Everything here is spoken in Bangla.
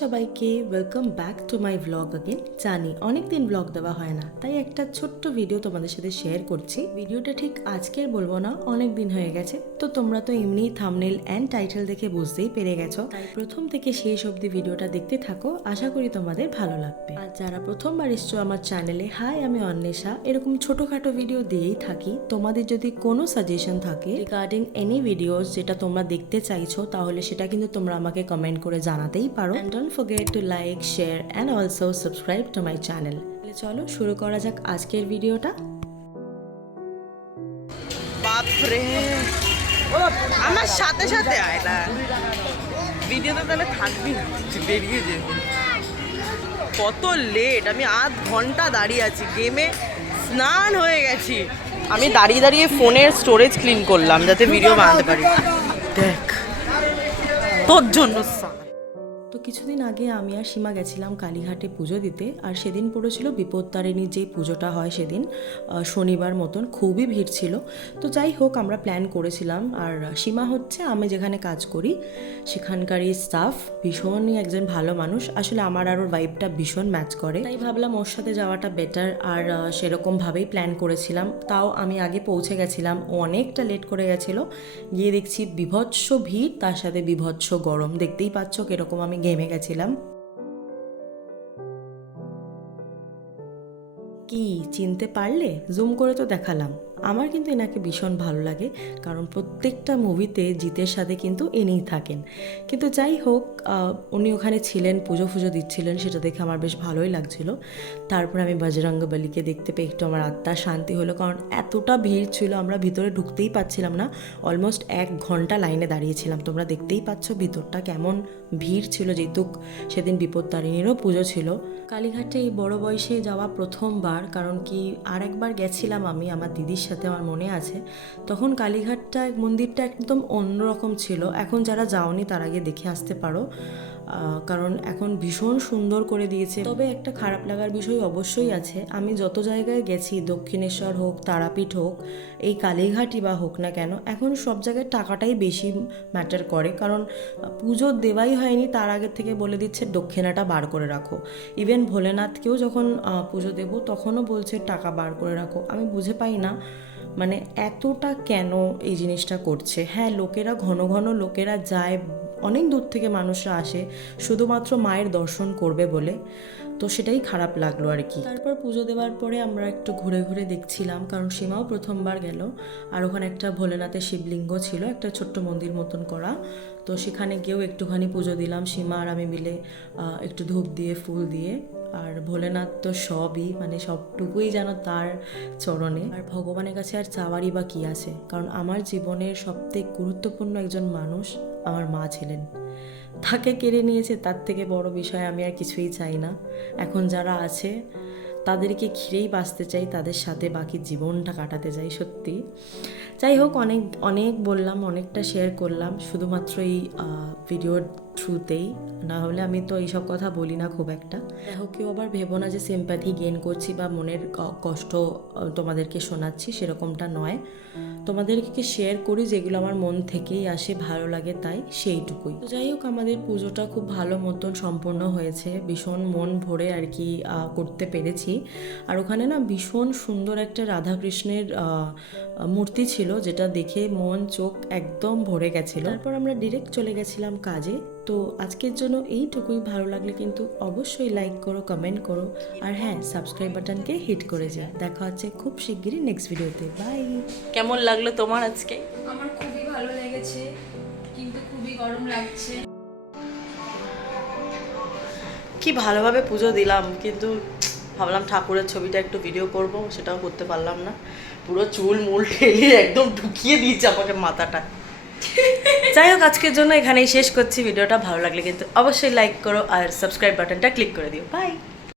সবাইকে welcome back to my blog again. জানি অনেক দিন ব্লগ দেওয়া হয় না, তাই একটা ছোট্ট ভিডিও তোমাদের সাথে শেয়ার করছি। ভিডিওটা ঠিক আজকের বলবো না, অনেক দিন হয়ে গেছে। তো তোমরা তো এমনি থাম্বনেল অ্যান্ড টাইটেল দেখে বুঝতেই পেরে গেছো, তাই প্রথম থেকে শেষ অবধি ভিডিওটা দেখতে থাকো, আশা করি তোমাদের ভালো লাগবে। আর যারা প্রথমবার এসছো আমার চ্যানেলে, হাই আমি অন্বেষা, এরকম ছোটখাটো ভিডিও দিয়েই থাকি। তোমাদের যদি কোনো সাজেশন থাকে রিগার্ডিং এনি ভিডিওস যেটা তোমরা দেখতে চাইছো, তাহলে সেটা কিন্তু তোমরা আমাকে কমেন্ট করে জানাতেই পারো। And don't forget to like, share and also subscribe to my channel. চলো শুরু করা যাক আজকের ভিডিওটা। বাপরে, ও আমার সাথে সাথে আয় না, ভিডিওতে তাহলে থাকবি না, বেরিয়ে যেতে। কত লেট, আমি আধ ঘন্টা দাঁড়িয়ে আছি, গেমে স্নান হয়ে গেছি। আমি দাঁড়িয়ে দাঁড়িয়ে ফোনের স্টোরেজ ক্লিন করলাম যাতে ভিডিও বানাতে পারি। দেখ তোর জন্য। তো কিছুদিন আগে আমি আর সীমা গেছিলাম কালীঘাটে পুজো দিতে, আর সেদিন পড়েছিল বিপত্তারিণীর যেই পুজোটা হয় সেদিন, শনিবার মতন, খুবই ভিড় ছিল। তো যাই হোক, আমরা প্ল্যান করেছিলাম। আর সীমা হচ্ছে আমি যেখানে কাজ করি সেখানকারই স্টাফ, ভীষণই একজন ভালো মানুষ। আসলে আমার আর ওর ভাইবটা ভীষণ ম্যাচ করে, তাই ভাবলাম ওর সাথে যাওয়াটা বেটার। আর সেরকমভাবেই প্ল্যান করেছিলাম। তাও আমি আগে পৌঁছে গেছিলাম, ও অনেকটা লেট করে গেছিলো। গিয়ে দেখছি বিভৎস ভিড়, তার সাথে বিভৎস গরম। দেখতেই পাচ্ছ কিরকম আমি ঘেমে গেছিলাম। কি চিনতে পারলে? জুম করে তো দেখালাম। আমার কিন্তু এনাকে ভীষণ ভালো লাগে, কারণ প্রত্যেকটা মুভিতে জিতের সাথে কিন্তু এনেই থাকেন। কিন্তু যাই হোক, উনি ওখানে ছিলেন, পুজো ফুজো দিচ্ছিলেন, সেটা দেখে আমার বেশ ভালোই লাগছিল। তারপর আমি বজরঙ্গ বলিকে দেখতে পেয়ে একটু আমার আত্মার শান্তি হলো, কারণ এতটা ভিড় ছিল আমরা ভিতরে ঢুকতেই পাচ্ছিলাম না। অলমোস্ট 1 ঘন্টা লাইনে দাঁড়িয়েছিলাম। তোমরা দেখতেই পাচ্ছ ভিতরটা কেমন ভিড় ছিল, যেহেতু সেদিন বিপত্তারিণীরও পুজো ছিল। কালীঘাটে এই বড় বয়সে যাওয়া প্রথমবার, কারণ কি আর একবার গেছিলাম আমি আমার দিদির সাথে, আমার মনে আছে। তখন কালীঘাটটা মন্দিরটা একদম অন্যরকম ছিল। এখন যারা যাওনি তার আগে দেখে আসতে পারো, কারণ এখন ভীষণ সুন্দর করে দিয়েছে। তবে একটা খারাপ লাগার বিষয় অবশ্যই আছে, আমি যত জায়গায় গেছি, দক্ষিণেশ্বর হোক, তারাপীঠ হোক, এই কালীঘাটই বা হোক না কেন, এখন সব জায়গায় টাকাটাই বেশি ম্যাটার করে। কারণ পুজো দেওয়াই হয়নি, তার আগের থেকে বলে দিচ্ছে দক্ষিণাটা বার করে রাখো। ইভেন ভোলেনাথকেও যখন পুজো দেবো তখনও বলছে টাকা বার করে রাখো। আমি বুঝে পাই না মানে এতটা কেন এই জিনিসটা করছে। হ্যাঁ, লোকেরা ঘন ঘন লোকেরা যায়, অনেক দূর থেকে মানুষরা আসে শুধুমাত্র মায়ের দর্শন করবে বলে। তো সেটাই খারাপ লাগলো আর কি। তারপর পুজো দেওয়ার পরে আমরা একটু ঘুরে ঘুরে দেখছিলাম, কারণ সীমাও প্রথমবার গেল। আর ওখানে একটা ভোলেনাথের শিবলিঙ্গ ছিল, একটা ছোট্ট মন্দির মতন করা। তো সেখানে গিয়েও একটুখানি পুজো দিলাম, সীমা আর আমি মিলে একটু ধূপ দিয়ে ফুল দিয়ে। আর ভোলেনাথ তো সবই, মানে সবটুকুই যেন তার চরণে। আর ভগবানের কাছে আর চাওয়ারই বা কী আছে, কারণ আমার জীবনের সবথেকে গুরুত্বপূর্ণ একজন মানুষ আমার মা ছিলেন। তাকে কেড়ে নিয়েছে, তার থেকে বড় বিষয় আমি আর কিছুই চাই না। এখন যারা আছে তাদেরকে ঘিরেই বাঁচতে চাই, তাদের সাথে বাকি জীবনটা কাটাতে চাই সত্যি। যাই হোক, অনেক অনেক বললাম, অনেকটা শেয়ার করলাম শুধুমাত্র এই ভিডিওর থ্রুতেই, না হলে আমি তো এইসব কথা বলি না খুব একটা। যাই হোক, কেউ আবার ভেবো না যে সিম্প্যাথি গেইন করছি বা মনের কষ্ট তোমাদেরকে শোনাচ্ছি, সেরকমটা নয়। তোমাদেরকে শেয়ার করি যেগুলো আমার মন থেকেই আসে, ভালো লাগে, তাই সেইটুকুই। তো যাই হোক, আমাদের পুজোটা খুব ভালো মতন সম্পূর্ণ হয়েছে, ভীষণ মন ভরে আর কি করতে পেরেছি। আর ওখানে না ভীষণ সুন্দর একটা রাধাকৃষ্ণের মূর্তি ছিল, যেটা দেখে মন চোখ একদম ভরে গেছিল। তারপর আমরা ডিরেক্ট চলে গেছিলাম কাজে। তো আজকের জন্য এইটুকুই। ভালো লাগলে কিন্তু অবশ্যই লাইক করো, কমেন্ট করো, আর হ্যাঁ, সাবস্ক্রাইব বাটনকে হিট করে যায়। দেখা হচ্ছে খুব শিগগিরই নেক্সট ভিডিওতে। বাই। কেমন লাগলো তোমার আজকে? আমার খুবই ভালো লেগেছে, কিন্তু খুবই গরম লাগছে। কি ভালোভাবে পুজো দিলাম, কিন্তু ভাবলাম ঠাকুরের ছবিটা একটু ভিডিও করব, সেটাও করতে পারলাম না। পুরো চুল মুল ঠেলে একদম ঢুকিয়ে দিয়েছে আমাকে মাথাটা। যাই হোক, আজকের জন্য এখানেই শেষ করছি ভিডিওটা। ভালো লাগলে কিন্তু অবশ্যই লাইক করো আর সাবস্ক্রাইব বাটনটা ক্লিক করে দিও। বাই।